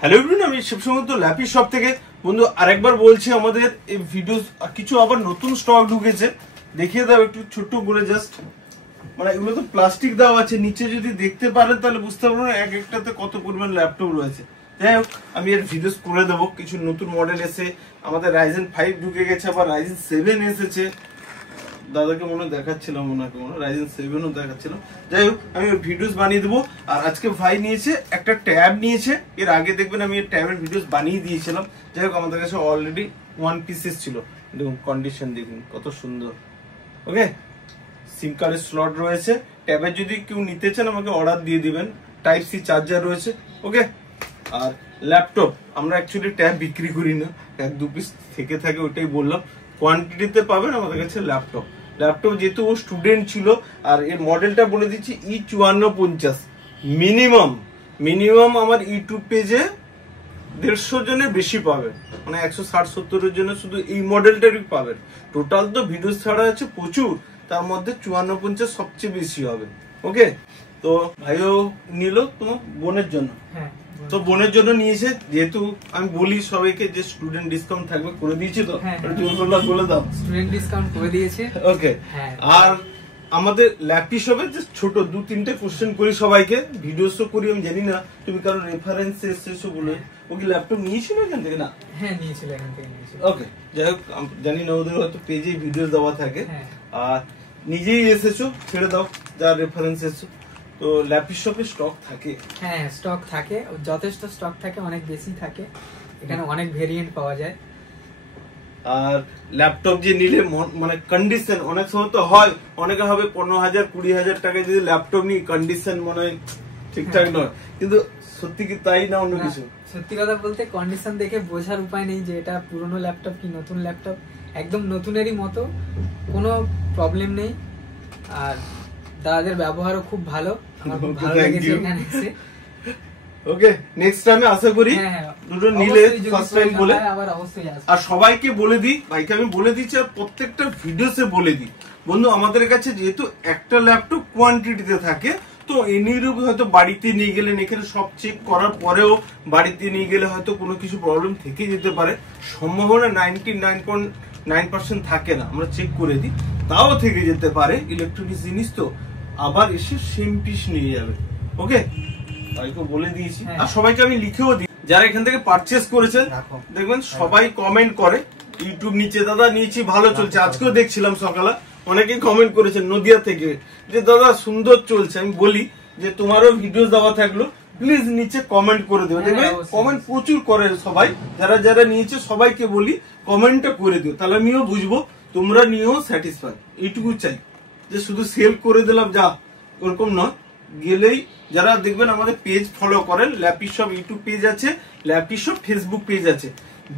Hello everyone, আমি শিবসমন্ত lappy shop থেকে। বন্ধু আরেকবার বলছি, আমাদের এই ভিডিও কিছু আবার নতুন স্টক ঢুকেছে, দেখিয়ে দাও একটু ছোট্ট করে জাস্ট। মানে এগুলো তো প্লাস্টিক দেওয়া আছে, নিচে যদি দেখতে পারেন তাহলে বুঝতে পারবেন এক একটাতে কত পরিমাণ ল্যাপটপ রয়েছে। যাই হোক, আমি এর ভিডিওস করে দেবো। কিছু নতুন মডেল এসে আমাদের রাইজেন 5 ঢুকে গেছে, আবার রাইজেন 7 এসেছে। দাদাকে মনে দেখাচ্ছিলাম, ওনাকে মনে রাইজেন 7ও দেখাচ্ছিলাম। যাই হোক, আমি ভিডিওস বানিয়ে দেবো। আর আজকে ভাই নিয়েছে একটা ট্যাব নিয়েছে। এর আগে দেখবেন আমি ট্যাবের ভিডিওস বানিয়ে দিয়েছিলাম। যাই হোক, আমাদের কাছে অলরেডি 1 পিসেস ছিল। দেখুন কন্ডিশন দেখুন কত সুন্দর। ওকে, সিম কার্ডের স্লট রয়েছে। ট্যাবের যদি কেউ নিতে চান আমাকে অর্ডার দিয়ে দিবেন। টাইপ সি চার্জার রয়েছে। ওকে, আর ল্যাপটপ আমরা অ্যাকচুয়ালি ট্যাব বিক্রি করি না, 1-2 পিস থেকে থাকে, ওইটাই বললাম। কোয়ান্টিটিতে পাবেন আমাদের কাছে ল্যাপটপ। যেহেতু ও স্টুডেন্ট ছিল, আর এর মডেলটা বলে দিচ্ছি E5450। মিনিমাম আমার ইউটিউব পেজে 150 জনের বেশি পাবেন, মানে 160-70 জনের শুধু এই মডেলটারই পাবেন। টোটাল তো ভিডিও ছাড়া আছে প্রচুর, তার মধ্যে 5450 সবচেয়ে বেশি হবে। ওকে, তো ভাইও নিল তোমার বোনের জন্য। তো বোনের জন্য নিয়েছে, যেহেতু আমি বলি সবাইকে যে স্টুডেন্ট ডিসকাউন্ট থাকবে, করে দিয়েছি তো। বলে দাও, স্টুডেন্ট ডিসকাউন্ট করে দিয়েছে। ওকে, আর আমাদের ল্যাপি শপে যে ছোট 2-3টে কোশ্চেন করি সবাইকে, ভিডিওসও করি। আমি জানি না তুমি কারো রেফারেন্স এসেছো বলে, ও কি ল্যাপটপ নিয়েছিল এখান থেকে? না, হ্যাঁ নিয়েছিল, এখান থেকে নিয়েছিল। ওকে, যাই হোক, জানি না ওদের হয়তো পেজে ভিডিও দেওয়া থাকে। আর নিজেই এসেছো, ছেড়ে দাও যা রেফারেন্স এসেছো। তো ল্যাপি শপে স্টক থাকে? হ্যাঁ, স্টক থাকে, যথেষ্ট স্টক থাকে, অনেক বেশি থাকে। এখানে অনেক ভেরিয়েন্ট পাওয়া যায়। আর ল্যাপটপ যে নিলে মানে কন্ডিশন, অনেক সময় তো হয় অনেকে হবে 15,000-20,000 টাকায় যদি ল্যাপটপ নিই, কন্ডিশন মনে হয় ঠিকঠাক নয়, কিন্তু সত্যি কি তাই না অন্য কিছু? সত্যি কথা বলতে কন্ডিশন দেখে বোঝার উপায় নেই যে এটা পুরনো ল্যাপটপ কি নতুন ল্যাপটপ। একদম নতুনেরই মতো, কোনো প্রবলেম নেই। আর দাদাদের ব্যবহারও খুব ভালো, আমার খুব ভালো লেগেছে এখানে এসে। ওকে, নেক্সট টাইমে আশা করি দুটো নিলে ফার্স্ট টাইম বলে। আর সবাইকে বলে দিই, ভাইকে আমি বলে দিচ্ছি, আর প্রত্যেকটা ভিডিওতে বলে দিই, বন্ধু আমাদের কাছে যেহেতু একটা ল্যাপটপ কোয়ান্টিটিতে থাকে, তো এনিরূপ হয়তো বাড়িতে নিয়ে গেলেন, এখানে সব চেক করার পরেও বাড়িতে নিয়ে গেলে হয়তো কোনো কিছু প্রবলেম থেকে যেতে পারে। সম্ভাবনা 99.9% থাকে না, আমরা চেক করে দিই, তাও থেকে যেতে পারে। ইলেকট্রনিক্স জিনিস তো, আবার এসে সেম পিস নিয়ে যাবে। ওকে, ভাইকে বলে দিয়েছি। আর সবাইকে আমি লিখেও দিই, যারা এখান থেকে পারচেস করেছেন, দেখবেন সবাই কমেন্ট করে ইউটিউব নিচে, দাদা নিয়েছি ভালো চলছে। আজকেও দেখছিলাম সকালে অনেকেই কমেন্ট করেছেন নদিয়া থেকে, যে দাদা সুন্দর চলছে। আমি বলি যে তোমারও ভিডিও দেওয়া থাকলো, প্লিজ নিচে কমেন্ট করে দেবে। দেখবে কমেন্ট প্রচুর করে সবাই, যারা যারা নিয়েছে সবাইকে বলি কমেন্টটা করে দিও, তাহলে আমিও বুঝবো তোমরা নিয়েও স্যাটিসফাই। এইটুকু চাই, যে শুধু সেল করে দিলাম যা, ওরকম নয়। গেলেই যারা দেখবেন আমাদের পেজ ফলো করেন, ল্যাপি শপ ইউটিউব পেজ আছে, ল্যাপি শপ ফেসবুক পেজ আছে,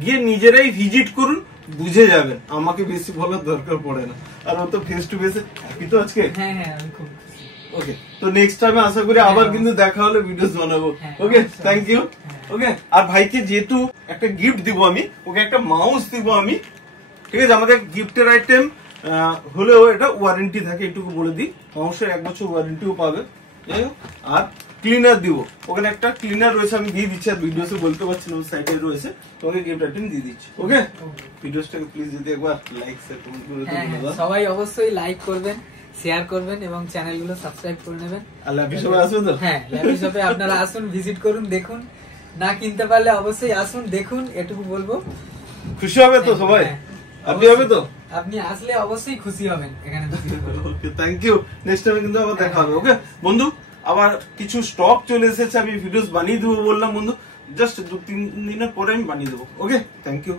গিয়ে নিজেরাই ভিজিট করুন, বুঝে যাবেন। আমাকে বেশি বলার দরকার পড়ে না। আর ও তো ফেস টু ফেস হ্যাপি তো আজকে। ওকে, তো নেক্সট টাইমে আশা করি আবার কিন্তু দেখা হলে ভিডিওস বানাবো। ওকে, থ্যাংক ইউ। ওকে, আর ভাইকে যেহেতু একটা গিফট দিব আমি, ওকে একটা মাউস দিব আমি, ঠিক আছে? আমাদের গিফটের আইটেম হলেও এটা ওয়ারেন্টি থাকে, এটুকু বলে দিই। মাউসের 1 বছর ওয়ারেন্টিও পাবে। আর ক্লিনার দিব, ওখানে একটা ক্লিনার রয়েছে, আমি দিয়ে দিচ্ছি। আর ভিডিওসে বলতে পারছি না, সাইডে রয়েছে, তোমাকে গিফট আইটেম দিয়ে দিচ্ছি। ওকে, ভিডিওসটাকে প্লিজ যদি একবার লাইক শেয়ার কমেন্ট করে দিন। সবাই অবশ্যই লাইক করবেন, শেয়ার করবেন এবং চ্যানেলগুলো সাবস্ক্রাইব করে নেবেন। আর ল্যাপি শপে আসবেন তো? হ্যাঁ, ল্যাপি শপে আপনারা আসুন, ভিজিট করুন, দেখুন। না কিনতে পারলে অবশ্যই আসুন, দেখুন, এটুকু বলবো। খুশি হবে তো সবাই? আপনি হবে তো? আপনি আসলে অবশ্যই খুশি হবেন এখানে। ওকে, থ্যাংক ইউ। নেক্সট টাইমে কিন্তু আবার দেখা হবে। ওকে বন্ধু, আবার কিছু স্টক চলে এসেছে, আমি ভিডিওস বানিয়ে দেবো বললাম বন্ধু, জাস্ট 2-3 দিনের পরে আমি বানিয়ে দেবো। ওকে, থ্যাংক ইউ।